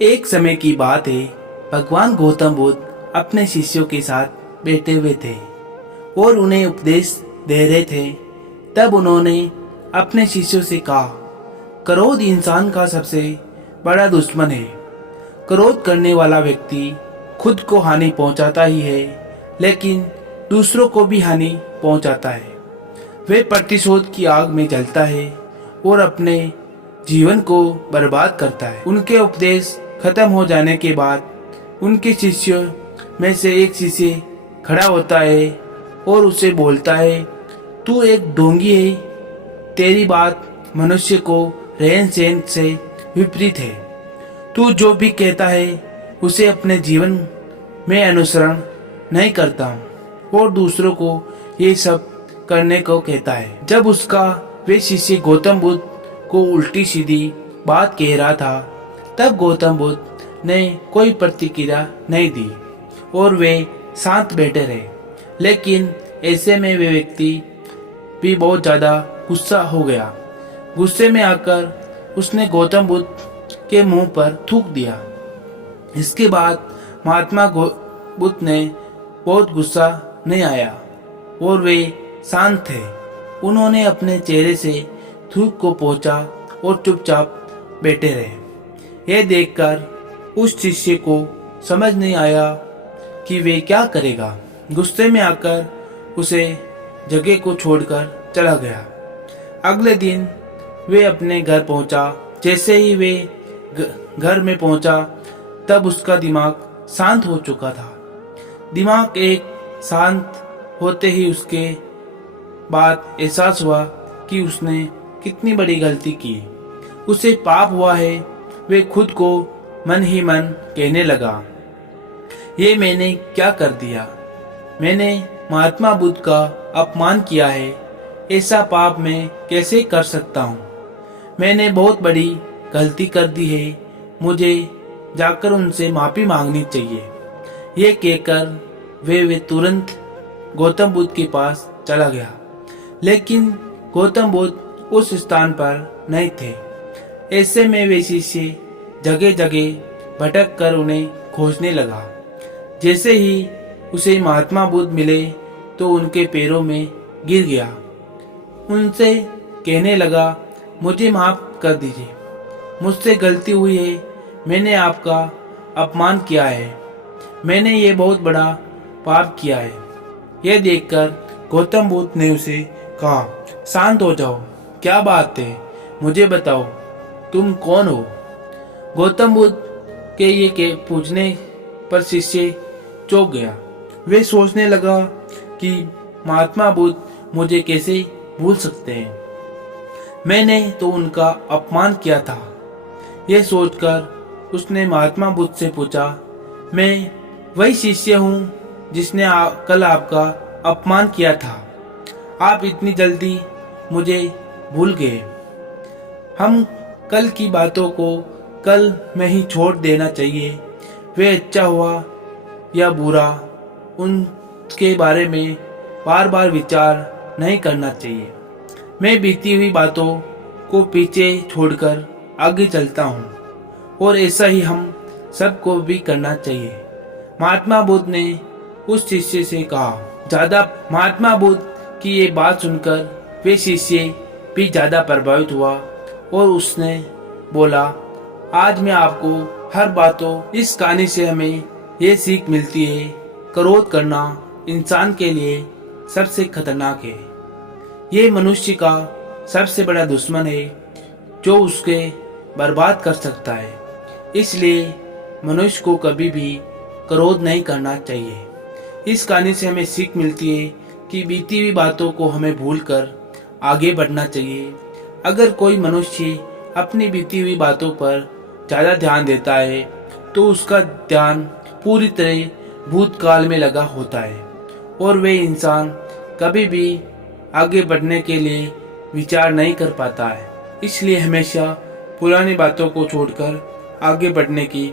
एक समय की बात है, भगवान गौतम बुद्ध अपने शिष्यों के साथ बैठे हुए थे और उन्हें उपदेश दे रहे थे। तब उन्होंने अपने शिष्यों से कहा, क्रोध इंसान का सबसे बड़ा दुश्मन है। क्रोध करने वाला व्यक्ति खुद को हानि पहुंचाता ही है, लेकिन दूसरों को भी हानि पहुंचाता है। वह प्रतिशोध की आग में जलता है और अपने जीवन को बर्बाद करता है। उनके उपदेश खत्म हो जाने के बाद उनके शिष्यों में से एक शिष्य खड़ा होता है और उसे बोलता है, तू एक ढोंगी है। तेरी बात मनुष्य को रहन सहन से विपरीत है। तू जो भी कहता है उसे अपने जीवन में अनुसरण नहीं करता और दूसरों को ये सब करने को कहता है। जब उसका वे शिष्य गौतम बुद्ध को उल्टी सीधी बात कह रहा था, तब गौतम बुद्ध ने कोई प्रतिक्रिया नहीं दी और वे शांत बैठे रहे। लेकिन ऐसे में वे व्यक्ति भी बहुत ज्यादा गुस्सा हो गया। गुस्से में आकर उसने गौतम बुद्ध के मुंह पर थूक दिया। इसके बाद महात्मा बुद्ध ने बहुत गुस्सा नहीं आया और वे शांत थे। उन्होंने अपने चेहरे से थूक को पोंछा और चुपचाप बैठे रहे। यह देखकर उस शिष्य को समझ नहीं आया कि वे क्या करेगा। गुस्से में आकर उसे जगह को छोड़कर चला गया। अगले दिन वे अपने घर पहुंचा। जैसे ही वे घर में पहुंचा, तब उसका दिमाग शांत हो चुका था। दिमाग एक शांत होते ही उसके बाद एहसास हुआ कि उसने कितनी बड़ी गलती की। उसे पाप हुआ है। वे खुद को मन ही मन कहने लगा, ये मैंने क्या कर दिया। मैंने महात्मा बुद्ध का अपमान किया है। ऐसा पाप मैं कैसे कर सकता हूँ। मैंने बहुत बड़ी गलती कर दी है। मुझे जाकर उनसे माफी मांगनी चाहिए। ये कहकर वे तुरंत गौतम बुद्ध के पास चला गया। लेकिन गौतम बुद्ध उस स्थान पर नहीं थे। ऐसे में वे शिष्य जगह जगह भटक कर उन्हें खोजने लगा। जैसे ही उसे महात्मा बुद्ध मिले तो उनके पैरों में गिर गया। उनसे कहने लगा, मुझे माफ कर दीजिए। मुझसे गलती हुई है। मैंने आपका अपमान किया है। मैंने ये बहुत बड़ा पाप किया है। यह देखकर गौतम बुद्ध ने उसे कहा, शांत हो जाओ। क्या बात है, मुझे बताओ, तुम कौन हो। गौतम बुद्ध के ये पूछने पर शिष्य चौंक गया। वे सोचने लगा कि महात्मा बुद्ध मुझे कैसे भूल सकते हैं। मैंने तो उनका अपमान किया था। यह सोचकर उसने महात्मा बुद्ध से पूछा, मैं वही शिष्य हूँ जिसने कल आपका अपमान किया था। आप इतनी जल्दी मुझे भूल गए। हम कल की बातों को कल में ही छोड़ देना चाहिए। वे अच्छा हुआ या बुरा, उनके बारे में बार बार विचार नहीं करना चाहिए। मैं बीती हुई बातों को पीछे छोड़कर आगे चलता हूँ और ऐसा ही हम सबको भी करना चाहिए। महात्मा बुद्ध ने उस शिष्य से कहा। महात्मा बुद्ध की ये बात सुनकर वे शिष्य भी ज्यादा प्रभावित हुआ और उसने बोला, आज मैं आपको हर बातों इस कहानी से हमें ये सीख मिलती है, क्रोध करना इंसान के लिए सबसे खतरनाक है। ये मनुष्य का सबसे बड़ा दुश्मन है जो उसके बर्बाद कर सकता है। इसलिए मनुष्य को कभी भी क्रोध नहीं करना चाहिए। इस कहानी से हमें सीख मिलती है कि बीती हुई बातों को हमें भूलकर आगे बढ़ना चाहिए। अगर कोई मनुष्य अपनी बीती हुई बातों पर ज्यादा ध्यान देता है तो उसका ध्यान पूरी तरह भूतकाल में लगा होता है और वे इंसान कभी भी आगे बढ़ने के लिए विचार नहीं कर पाता है। इसलिए हमेशा पुरानी बातों को छोड़कर आगे बढ़ने की